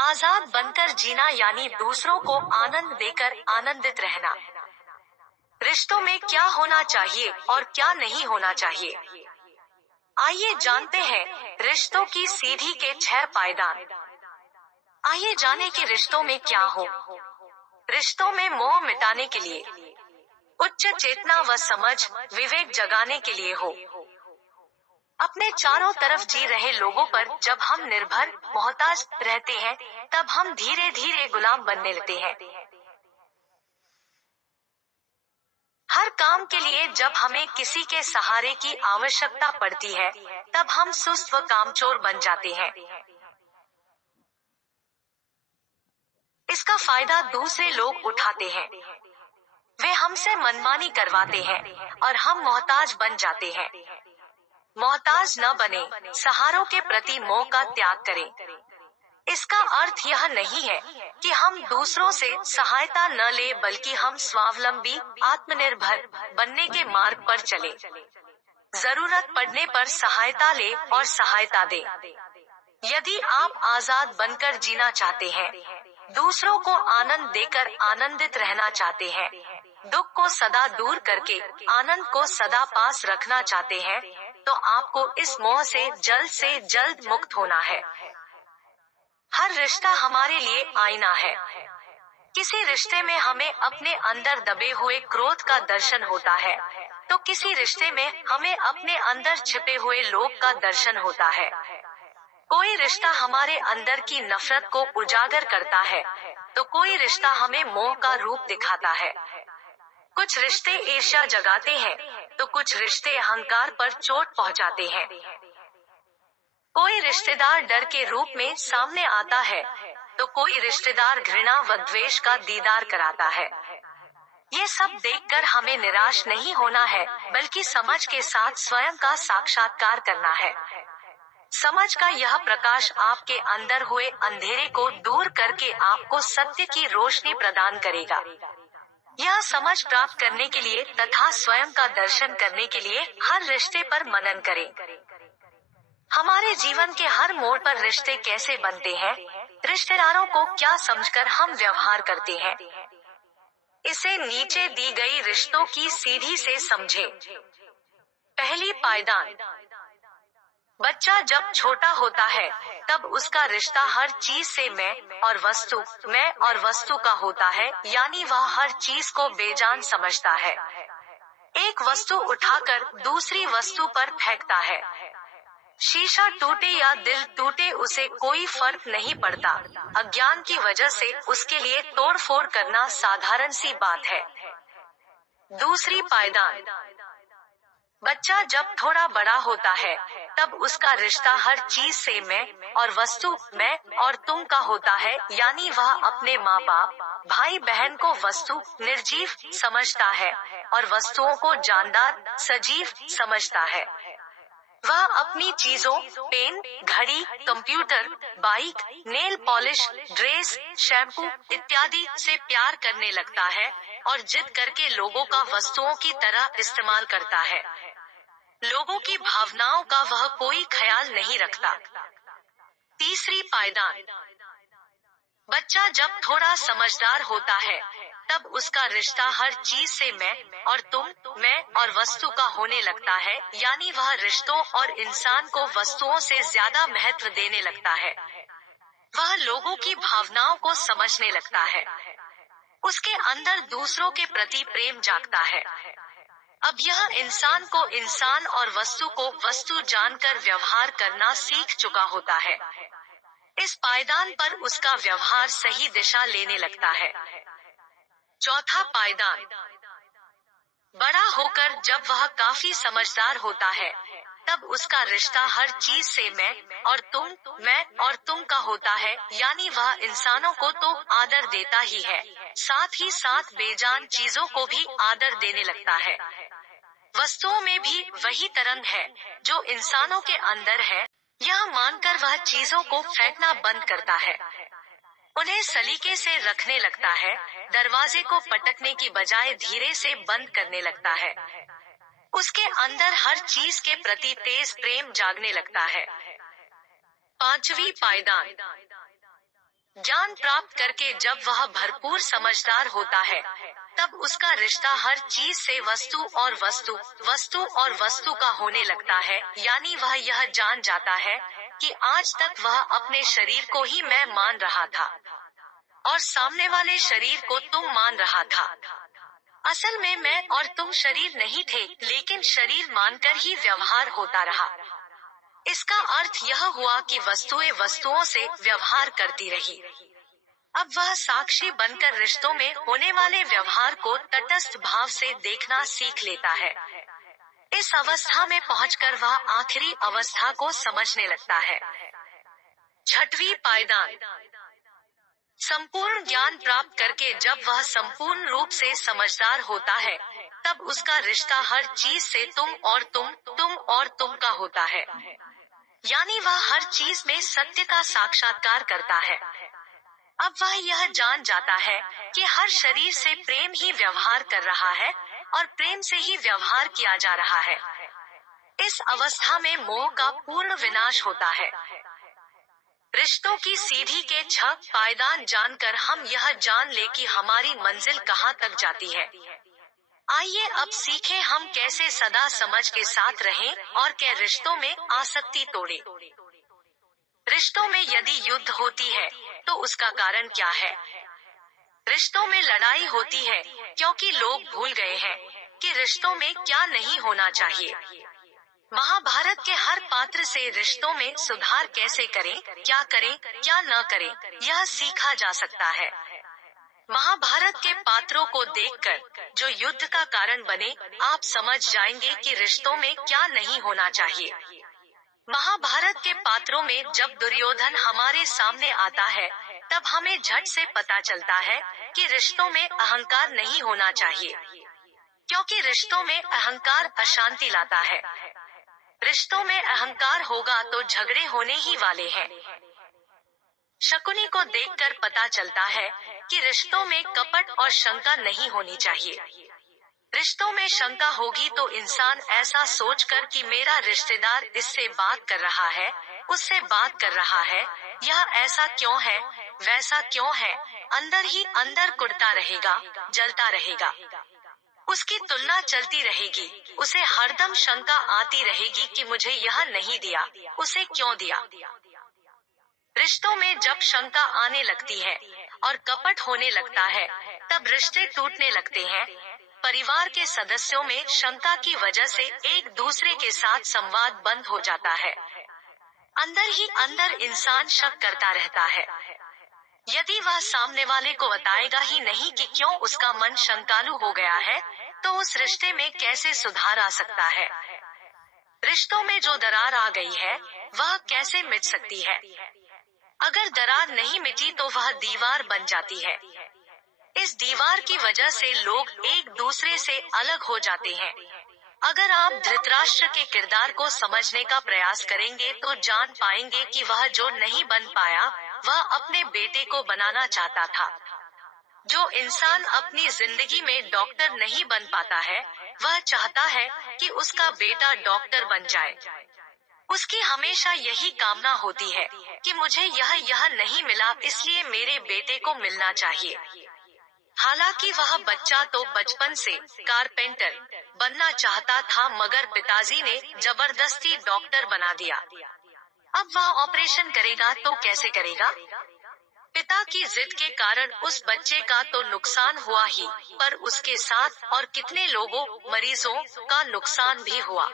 आजाद बनकर जीना यानी दूसरों को आनंद देकर आनंदित रहना। रिश्तों में क्या होना चाहिए और क्या नहीं होना चाहिए, आइए जानते हैं रिश्तों की सीधी के 6 पायदान। आइए जाने कि रिश्तों में क्या हो। रिश्तों में मोह मिटाने के लिए, उच्च चेतना व समझ विवेक जगाने के लिए हो। अपने चारों तरफ जी रहे लोगों पर जब हम निर्भर मोहताज रहते हैं, तब हम धीरे धीरे गुलाम बनने लगते हैं। हर काम के लिए जब हमें किसी के सहारे की आवश्यकता पड़ती है, तब हम सुस्त व कामचोर बन जाते हैं। इसका फायदा दूसरे लोग उठाते हैं। वे हमसे मनमानी करवाते हैं और हम मोहताज बन जाते हैं। मोहताज न बने, सहारों के प्रति मोह का त्याग करें। इसका अर्थ यह नहीं है कि हम दूसरों से सहायता न ले, बल्कि हम स्वावलंबी आत्मनिर्भर बनने के मार्ग पर चले। जरूरत पड़ने पर सहायता ले और सहायता दे। यदि आप आजाद बनकर जीना चाहते हैं, दूसरों को आनंद देकर आनंदित रहना चाहते हैं, दुख को सदा दूर करके आनंद को सदा पास रखना चाहते हैं, तो आपको इस मोह से जल्द मुक्त होना है। हर रिश्ता हमारे लिए आईना है। किसी रिश्ते में हमें अपने अंदर दबे हुए क्रोध का दर्शन होता है, तो किसी रिश्ते में हमें अपने अंदर छिपे हुए लोभ का दर्शन होता है। कोई रिश्ता हमारे अंदर की नफरत को उजागर करता है, तो कोई रिश्ता हमें मोह का रूप दिखाता है। कुछ रिश्ते ईर्ष्या जगाते हैं, तो कुछ रिश्ते अहंकार पर चोट पहुंचाते हैं। कोई रिश्तेदार डर के रूप में सामने आता है, तो कोई रिश्तेदार घृणा व द्वेष का दीदार कराता है। ये सब देखकर हमें निराश नहीं होना है, बल्कि समझ के साथ स्वयं का साक्षात्कार करना है। समझ का यह प्रकाश आपके अंदर हुए अंधेरे को दूर करके आपको सत्य की रोशनी प्रदान करेगा। यह समझ प्राप्त करने के लिए तथा स्वयं का दर्शन करने के लिए हर रिश्ते पर मनन करें। हमारे जीवन के हर मोड़ पर रिश्ते कैसे बनते हैं, रिश्तेदारों को क्या समझकर हम व्यवहार करते हैं, इसे नीचे दी गई रिश्तों की सीधी से समझें। पहली पायदान, बच्चा जब छोटा होता है, तब उसका रिश्ता हर चीज से मैं और वस्तु का होता है, यानी वह हर चीज को बेजान समझता है। एक वस्तु उठाकर दूसरी वस्तु पर फेंकता है। शीशा टूटे या दिल टूटे उसे कोई फर्क नहीं पड़ता। अज्ञान की वजह से उसके लिए तोड़फोड़ करना साधारण सी बात है। दूसरी पायदान, बच्चा जब थोड़ा बड़ा होता है, तब उसका रिश्ता हर चीज से मैं और वस्तु मैं और तुम का होता है, यानी वह अपने माँ बाप भाई बहन को वस्तु निर्जीव समझता है और वस्तुओं को जानदार सजीव समझता है। वह अपनी चीजों पेन, घड़ी, computer, bike, nail polish, dress, shampoo इत्यादि से प्यार करने लगता है और जिद करके लोगों का वस्तुओं की तरह इस्तेमाल करता है। लोगों की भावनाओं का वह कोई ख्याल नहीं रखता। तीसरी पायदान, बच्चा जब थोड़ा समझदार होता है, तब उसका रिश्ता हर चीज से मैं और वस्तु का होने लगता है, यानी वह रिश्तों और इंसान को वस्तुओं से ज्यादा महत्व देने लगता है। वह लोगों की भावनाओं को समझने लगता है। उसके अंदर दूसरों के प्रति प्रेम जागता है। अब यह इंसान को इंसान और वस्तु को वस्तु जानकर व्यवहार करना सीख चुका होता है। इस पायदान पर उसका व्यवहार सही दिशा लेने लगता है। चौथा पायदान, बड़ा होकर जब वह काफी समझदार होता है, तब उसका रिश्ता हर चीज से मैं और तुम का होता है, यानी वह इंसानों को तो आदर देता ही है, साथ ही साथ बेजान चीजों को भी आदर देने लगता है। वस्तुओं में भी वही तरंग है जो इंसानों के अंदर है, यह मानकर वह चीजों को फेंकना बंद करता है। उन्हें सलीके से रखने लगता है, दरवाजे को पटकने की बजाय धीरे से बंद करने लगता है। उसके अंदर हर चीज के प्रति तेज प्रेम जागने लगता है। पांचवी पायदान, ज्ञान प्राप्त करके जब वह भरपूर समझदार होता है, तब उसका रिश्ता हर चीज से वस्तु और वस्तु का होने लगता है। यानी वह यह जान जाता है कि आज तक वह अपने शरीर को ही मैं मान रहा था और सामने वाले शरीर को तुम मान रहा था। असल में मैं और तुम शरीर नहीं थे, लेकिन शरीर मानकर ही व्यवहार होता रहा। इसका अर्थ यह हुआ कि वस्तुएं वस्तुओं से व्यवहार करती रही। अब वह साक्षी बनकर रिश्तों में होने वाले व्यवहार को तटस्थ भाव से देखना सीख लेता है। इस अवस्था में पहुंचकर वह आखिरी अवस्था को समझने लगता है। छठवीं पायदान। संपूर्ण ज्ञान प्राप्त करके जब वह संपूर्ण रूप से समझदार होता है, तब उसका रिश्ता हर चीज से तुम और तुम का होता है। यानी वह हर चीज में सत्य का साक्षात्कार करता है। अब वह यह जान जाता है कि हर शरीर से प्रेम ही व्यवहार कर रहा है और प्रेम से ही व्यवहार किया जा रहा है। इस अवस्था में मोह का पूर्ण विनाश होता है। रिश्तों की सीढ़ी के 6 पायदान जानकर हम यह जान ले कि हमारी मंजिल कहाँ तक जाती है। आइए अब सीखें हम कैसे सदा समझ के साथ रहें और क्या रिश्तों में आसक्ति तोड़े। रिश्तों में यदि युद्ध होती है तो उसका कारण क्या है? रिश्तों में लड़ाई होती है क्योंकि लोग भूल गए हैं कि रिश्तों में क्या नहीं होना चाहिए। महाभारत के हर पात्र से रिश्तों में सुधार कैसे करें, क्या न करें, यह सीखा जा सकता है। महाभारत के पात्रों को देखकर जो युद्ध का कारण बने, आप समझ जाएंगे कि रिश्तों में क्या नहीं होना चाहिए। महाभारत के पात्रों में जब दुर्योधन हमारे सामने आता है, तब हमें झट से पता चलता है कि रिश्तों में अहंकार नहीं होना चाहिए, क्योंकि रिश्तों में अहंकार अशांति लाता है। रिश्तों में अहंकार होगा तो झगड़े होने ही वाले हैं। शकुनी को देखकर पता चलता है कि रिश्तों में कपट और शंका नहीं होनी चाहिए। रिश्तों में शंका होगी तो इंसान ऐसा सोचकर कि मेरा रिश्तेदार इससे बात कर रहा है, उससे बात कर रहा है, यह ऐसा क्यों है, वैसा क्यों है, अंदर ही अंदर कुढ़ता रहेगा, जलता रहेगा। उसकी तुलना चलती रहेगी, उसे हरदम शंका आती रहेगी कि मुझे यह नहीं दिया, उसे क्यों दिया। रिश्तों में जब शंका आने लगती है और कपट होने लगता है, तब रिश्ते टूटने लगते हैं। परिवार के सदस्यों में शंका की वजह से एक दूसरे के साथ संवाद बंद हो जाता है। अंदर ही अंदर इंसान शक करता रहता है। यदि वह सामने वाले को बताएगा ही नहीं कि क्यों उसका मन शंकालु हो गया है, तो उस रिश्ते में कैसे सुधार आ सकता है। रिश्तों में जो दरार आ गई है, वह कैसे मिट सकती है? अगर दरार नहीं मिटी तो वह दीवार बन जाती है। इस दीवार की वजह से लोग एक दूसरे से अलग हो जाते हैं। अगर आप धृतराष्ट्र के किरदार को समझने का प्रयास करेंगे तो जान पाएंगे कि वह जो नहीं बन पाया, वह अपने बेटे को बनाना चाहता था। जो इंसान अपनी जिंदगी में डॉक्टर नहीं बन पाता है, वह चाहता है कि उसका बेटा डॉक्टर बन जाए। उसकी हमेशा यही कामना होती है कि मुझे यह नहीं मिला, इसलिए मेरे बेटे को मिलना चाहिए। हालांकि वह बच्चा तो बचपन से कारपेंटर बनना चाहता था, मगर पिताजी ने जबरदस्ती डॉक्टर बना दिया। अब वह ऑपरेशन करेगा तो कैसे करेगा? पिता की जिद के कारण उस बच्चे का तो नुकसान हुआ ही, पर उसके साथ और कितने लोगों, मरीजों का नुकसान भी हुआ।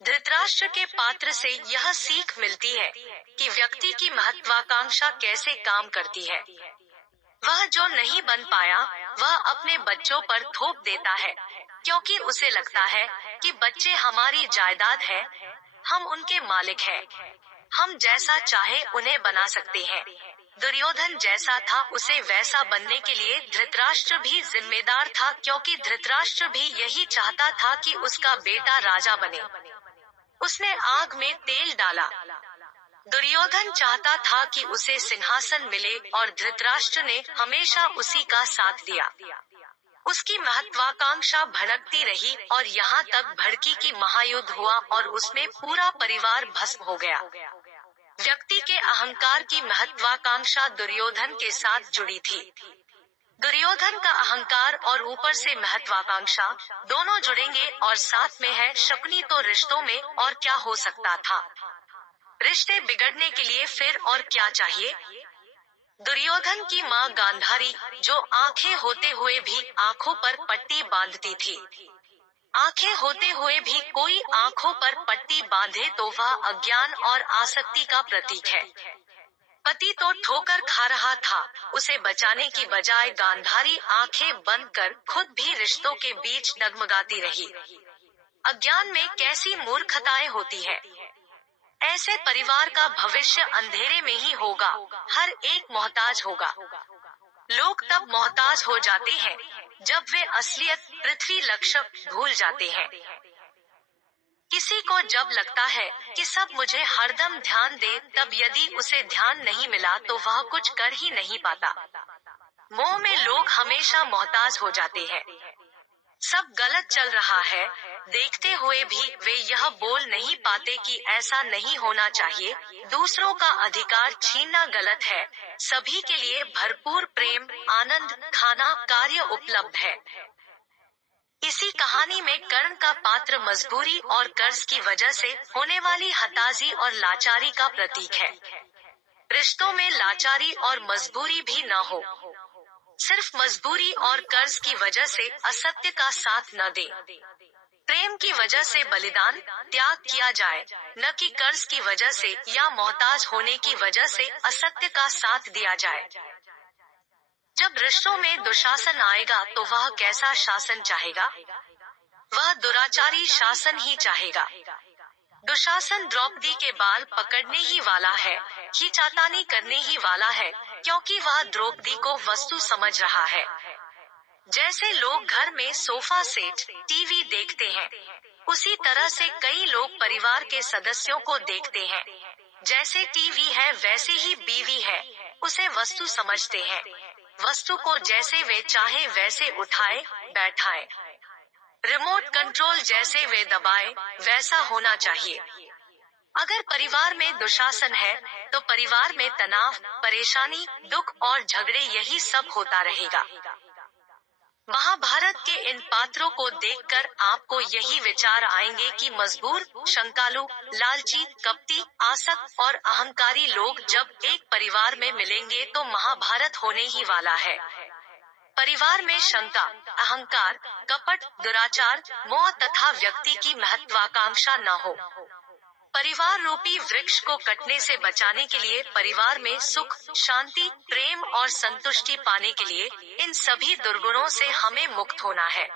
धृतराष्ट्र के पात्र से यह सीख मिलती है कि व्यक्ति की महत्वाकांक्षा कैसे काम करती है। वह जो नहीं बन पाया, वह अपने बच्चों पर थोप देता है, क्योंकि उसे लगता है कि बच्चे हमारी जायदाद है, हम उनके मालिक हैं, हम जैसा चाहे उन्हें बना सकते हैं। दुर्योधन जैसा था उसे वैसा बनने के लिए धृतराष्ट्र भी जिम्मेदार था, क्योंकि धृतराष्ट्र भी यही चाहता था कि उसका बेटा राजा बने। उसने आग में तेल डाला। दुर्योधन चाहता था कि उसे सिंहासन मिले और धृतराष्ट्र ने हमेशा उसी का साथ दिया। उसकी महत्वाकांक्षा भड़कती रही और यहाँ तक भड़की कि महायुद्ध हुआ और उसमें पूरा परिवार भस्म हो गया। व्यक्ति के अहंकार की महत्वाकांक्षा दुर्योधन के साथ जुड़ी थी। दुर्योधन का अहंकार और ऊपर से महत्वाकांक्षा दोनों जुड़ेंगे और साथ में है शकुनी, तो रिश्तों में और क्या हो सकता था। रिश्ते बिगड़ने के लिए फिर और क्या चाहिए। दुर्योधन की मां गांधारी, जो आंखें होते हुए भी आंखों पर पट्टी बांधती थी। आंखें होते हुए भी कोई आंखों पर पट्टी बांधे तो वह अज्ञान और आसक्ति का प्रतीक है। पति तो ठोकर खा रहा था, उसे बचाने की बजाय गांधारी आंखें बंद कर खुद भी रिश्तों के बीच डगमगाती रही। अज्ञान में कैसी मूर्खताएं होती है। ऐसे परिवार का भविष्य अंधेरे में ही होगा, हर एक मोहताज होगा। लोग तब मोहताज हो जाते हैं जब वे असलियत, पृथ्वी, लक्ष्य भूल जाते हैं। किसी को जब लगता है कि सब मुझे हरदम ध्यान दे, तब यदि उसे ध्यान नहीं मिला तो वह कुछ कर ही नहीं पाता। मोह में लोग हमेशा मोहताज हो जाते हैं। सब गलत चल रहा है देखते हुए भी वे यह बोल नहीं पाते कि ऐसा नहीं होना चाहिए। दूसरों का अधिकार छीनना गलत है। सभी के लिए भरपूर प्रेम, आनंद, खाना, कार्य उपलब्ध है। इसी कहानी में कर्ण का पात्र मजबूरी और कर्ज की वजह से होने वाली हताशी और लाचारी का प्रतीक है। रिश्तों में लाचारी और मजबूरी भी न हो। सिर्फ मजबूरी और कर्ज की वजह से असत्य का साथ न दे। प्रेम की वजह से बलिदान, त्याग किया जाए, न कि कर्ज की वजह से या मोहताज होने की वजह से असत्य का साथ दिया जाए। जब रिश्तों में दुशासन आएगा तो वह कैसा शासन चाहेगा। वह दुराचारी शासन ही चाहेगा। दुशासन द्रौपदी के बाल पकड़ने ही वाला है, खींचातानी करने ही वाला है, क्योंकि वह द्रौपदी को वस्तु समझ रहा है। जैसे लोग घर में सोफा सेट, टीवी देखते हैं, उसी तरह से कई लोग परिवार के सदस्यों को देखते हैं। जैसे टीवी है वैसे ही बीवी है, उसे वस्तु समझते हैं। वस्तु को जैसे वे चाहे वैसे उठाए, बैठाए। रिमोट कंट्रोल जैसे वे दबाए, वैसा होना चाहिए। अगर परिवार में दुशासन है तो परिवार में तनाव, परेशानी, दुख और झगड़े, यही सब होता रहेगा। महाभारत के इन पात्रों को देखकर आपको यही विचार आएंगे कि मजबूर, शंकालु, लालची, कपटी, आसक्त और अहंकारी लोग जब एक परिवार में मिलेंगे तो महाभारत होने ही वाला है। परिवार में शंका, अहंकार, कपट, दुराचार, मोह तथा व्यक्ति की महत्वाकांक्षा न हो। परिवार रूपी वृक्ष को कटने से बचाने के लिए, परिवार में सुख, शांति, प्रेम और संतुष्टि पाने के लिए इन सभी दुर्गुणों से हमें मुक्त होना है।